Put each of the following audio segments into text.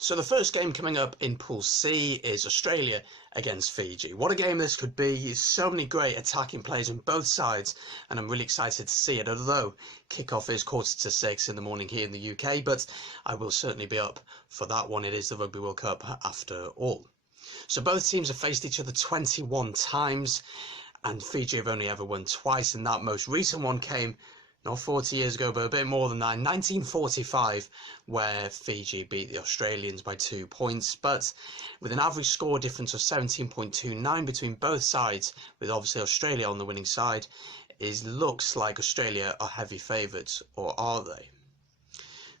So the first game coming up in Pool C is Australia against Fiji. What a game this could be. So many great attacking players on both sides, and I'm really excited to see it, although kickoff is 6:15 in the morning here in the UK, but I will certainly be up for that one. It is the Rugby World Cup after all. So both teams have faced each other 21 times, and Fiji have only ever won twice, and that most recent one came not 40 years ago, but a bit more than that, 1945, where Fiji beat the Australians by 2 points, but with an average score difference of 17.29 between both sides, with obviously Australia on the winning side, it looks like Australia are heavy favourites, or are they?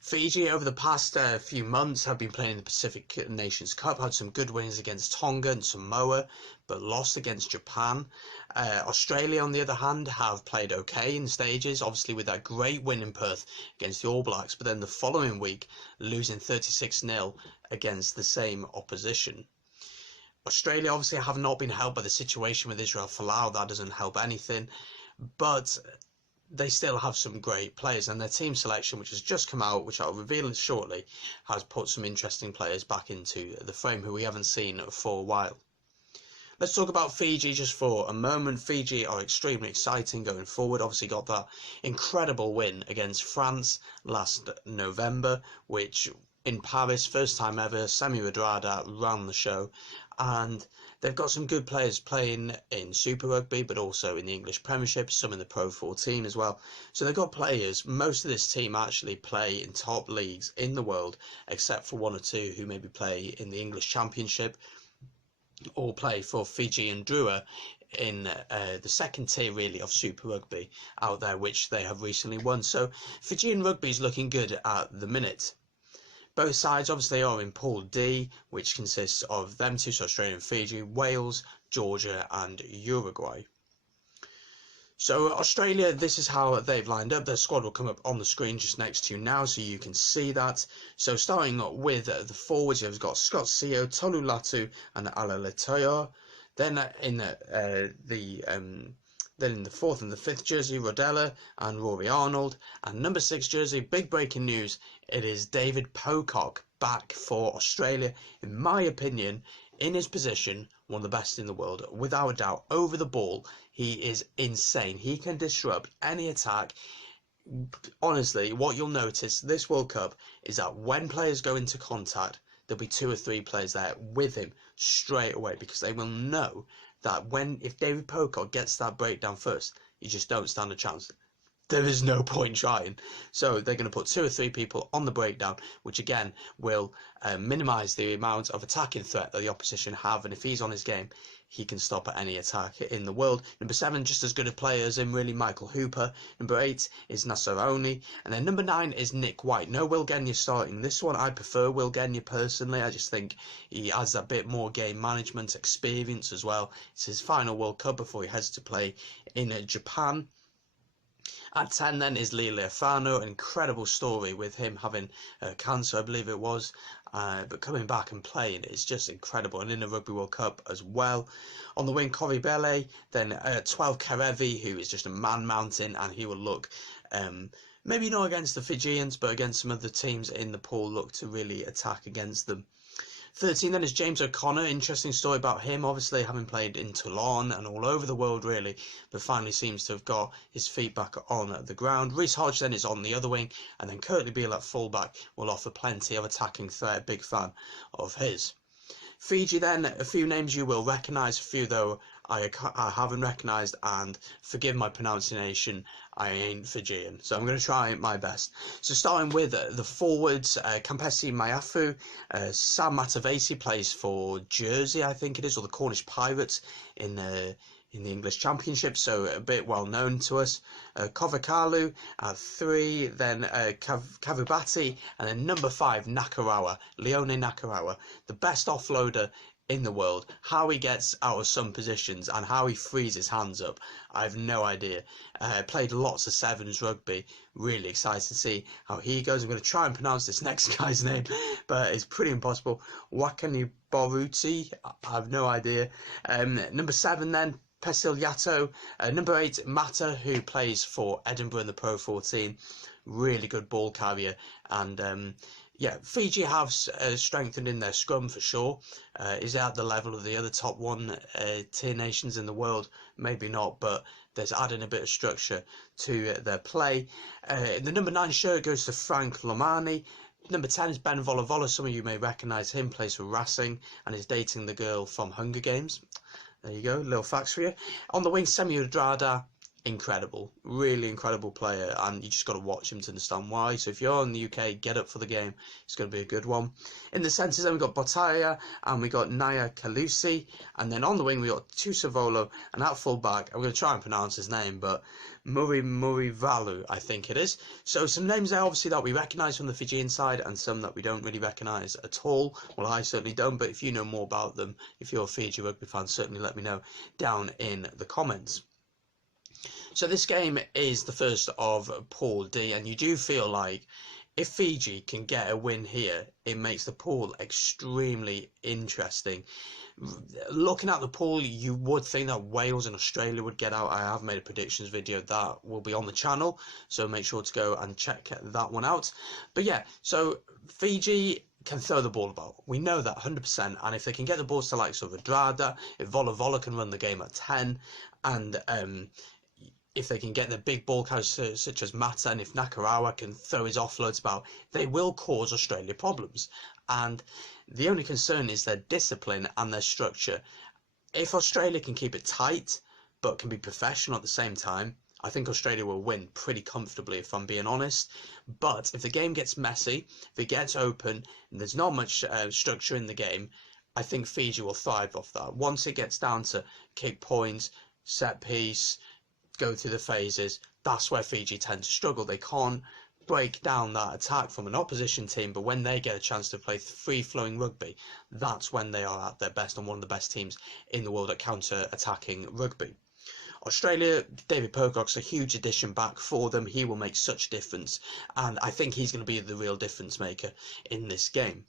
Fiji, over the past few months, have been playing in the Pacific Nations Cup, had some good wins against Tonga and Samoa, but lost against Japan. Australia, on the other hand, have played okay in stages, obviously with that great win in Perth against the All Blacks, but then the following week, losing 36-0 against the same opposition. Australia obviously have not been helped by the situation with Israel Folau. That doesn't help anything, but they still have some great players, and their team selection, which has just come out, which I'll reveal shortly, has put some interesting players back into the frame who we haven't seen for a while. Let's talk about Fiji just for a moment. Fiji are extremely exciting going forward. Obviously got that incredible win against France last November, which in Paris, first time ever, Semi Radradra ran the show, and they've got some good players playing in Super Rugby, but also in the English Premiership, some in the Pro 14 as well. So they've got players. Most of this team actually play in top leagues in the world, except for one or two who maybe play in the English Championship or play for Fiji and Drua in the second tier really of Super Rugby out there, which they have recently won. So Fijian rugby is looking good at the minute. Both sides obviously are in Pool D, which consists of them two, so Australia and Fiji, Wales, Georgia and Uruguay. So Australia, this is how they've lined up. Their squad will come up on the screen just next to you now, so you can see that. So starting with the forwards, you've got Scott Sio, Tolu Latu and Alaletoyo. Then Then in the fourth and the fifth jersey, Rodella and Rory Arnold. And number 6 jersey, big breaking news, it is David Pocock back for Australia. In my opinion, in his position, one of the best in the world, without a doubt. Over the ball, he is insane. He can disrupt any attack. Honestly, what you'll notice this World Cup is that when players go into contact, there'll be 2 or 3 players there with him straight away, because they will know that if David Pocock gets that breakdown first, you just don't stand a chance. There is no point trying. So they're going to put 2 or 3 people on the breakdown, which again will minimise the amount of attacking threat that the opposition have. And if he's on his game, he can stop at any attack in the world. Number 7, just as good a player as him, really, Michael Hooper. Number 8 is Nassaroni. And then number 9 is Nick White. No Will Genia starting this one. I prefer Will Genia personally. I just think he has that bit more game management experience as well. It's his final World Cup before he heads to play in Japan. At 10 then is Lee Leofano, an incredible story with him having cancer, I believe it was, but coming back and playing is just incredible, and in the Rugby World Cup as well. On the wing, Corey Bele, then 12 Kerevi, who is just a man-mountain, and he will look, maybe not against the Fijians, but against some of the teams in the pool, look to really attack against them. 13 then is James O'Connor. Interesting story about him, obviously having played in Toulon and all over the world really, but finally seems to have got his feet back on the ground. Reece Hodge then is on the other wing, and then Curtly Beale at fullback will offer plenty of attacking threat. Big fan of his. Fiji then, a few names you will recognise, a few though I haven't recognised, and forgive my pronunciation, I ain't Fijian, so I'm going to try my best. So starting with the forwards, Campesi Maiafu, Sam Matavesi plays for Jersey, I think it is, or the Cornish Pirates in the English Championship, so a bit well known to us. Kovakalu at 3, then Kavubati, and then number 5, Nakarawa, Leone Nakarawa, the best offloader in the world. How he gets out of some positions and how he frees his hands up, I have no idea. Played lots of sevens rugby, really excited to see how he goes. I'm going to try and pronounce this next guy's name, but it's pretty impossible. Wakani Boruti, I have no idea. Number 7 then, Pesiliato. Number 8, Mata, who plays for Edinburgh in the Pro 14. Really good ball carrier, and yeah, Fiji have strengthened in their scrum for sure. Is it at the level of the other top one tier nations in the world? Maybe not, but there's adding a bit of structure to their play. The number 9 shirt goes to Frank Lomani. Number 10 is Ben Volavola. Some of you may recognise him, plays for Racing and is dating the girl from Hunger Games. There you go, little facts for you. On the wing, Semi Udrada, incredible, really incredible player, and you just got to watch him to understand why. So if you're in the UK, get up for the game. It's going to be a good one. In the centres, then we got Botaya and we got Naya Kalusi, and then on the wing we got Tusavolo, and at full back, I'm going to try and pronounce his name, but Murivalu, I think it is. So some names there, obviously, that we recognise from the Fijian side, and some that we don't really recognise at all. Well, I certainly don't, but if you know more about them, if you're a Fiji rugby fan, certainly let me know down in the comments. So this game is the first of Pool D, and you do feel like if Fiji can get a win here, it makes the pool extremely interesting. Looking at the pool, you would think that Wales and Australia would get out. I have made a predictions video that will be on the channel, so make sure to go and check that one out. But yeah, so Fiji can throw the ball about. We know that 100%, and if they can get the balls to likes of Adrada, if Volavola can run the game at 10, and if they can get the big ball carriers such as Mata, and if Nakarawa can throw his offloads about, they will cause Australia problems. And the only concern is their discipline and their structure. If Australia can keep it tight, but can be professional at the same time, I think Australia will win pretty comfortably, if I'm being honest. But if the game gets messy, if it gets open, and there's not much structure in the game, I think Fiji will thrive off that. Once it gets down to kick points, set piece, go through the phases, that's where Fiji tend to struggle. They can't break down that attack from an opposition team, but when they get a chance to play free-flowing rugby, that's when they are at their best and one of the best teams in the world at counter-attacking rugby. Australia, David Pocock's a huge addition back for them. He will make such a difference, and I think he's going to be the real difference maker in this game.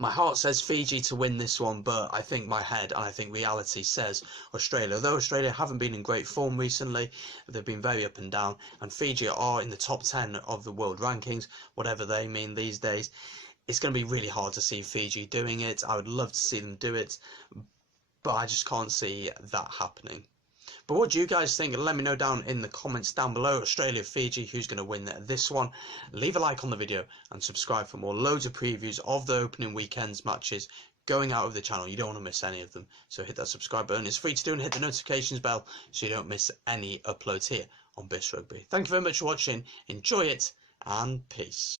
My heart says Fiji to win this one, but I think my head and I think reality says Australia. Although Australia haven't been in great form recently, they've been very up and down, and Fiji are in the top 10 of the world rankings, whatever they mean these days. It's going to be really hard to see Fiji doing it. I would love to see them do it, but I just can't see that happening. But what do you guys think? Let me know down in the comments down below. Australia, Fiji, who's going to win this one? Leave a like on the video and subscribe for more. Loads of previews of the opening weekend's matches going out of the channel. You don't want to miss any of them. So hit that subscribe button. It's free to do, and hit the notifications bell so you don't miss any uploads here on BIS Rugby. Thank you very much for watching. Enjoy it, and peace.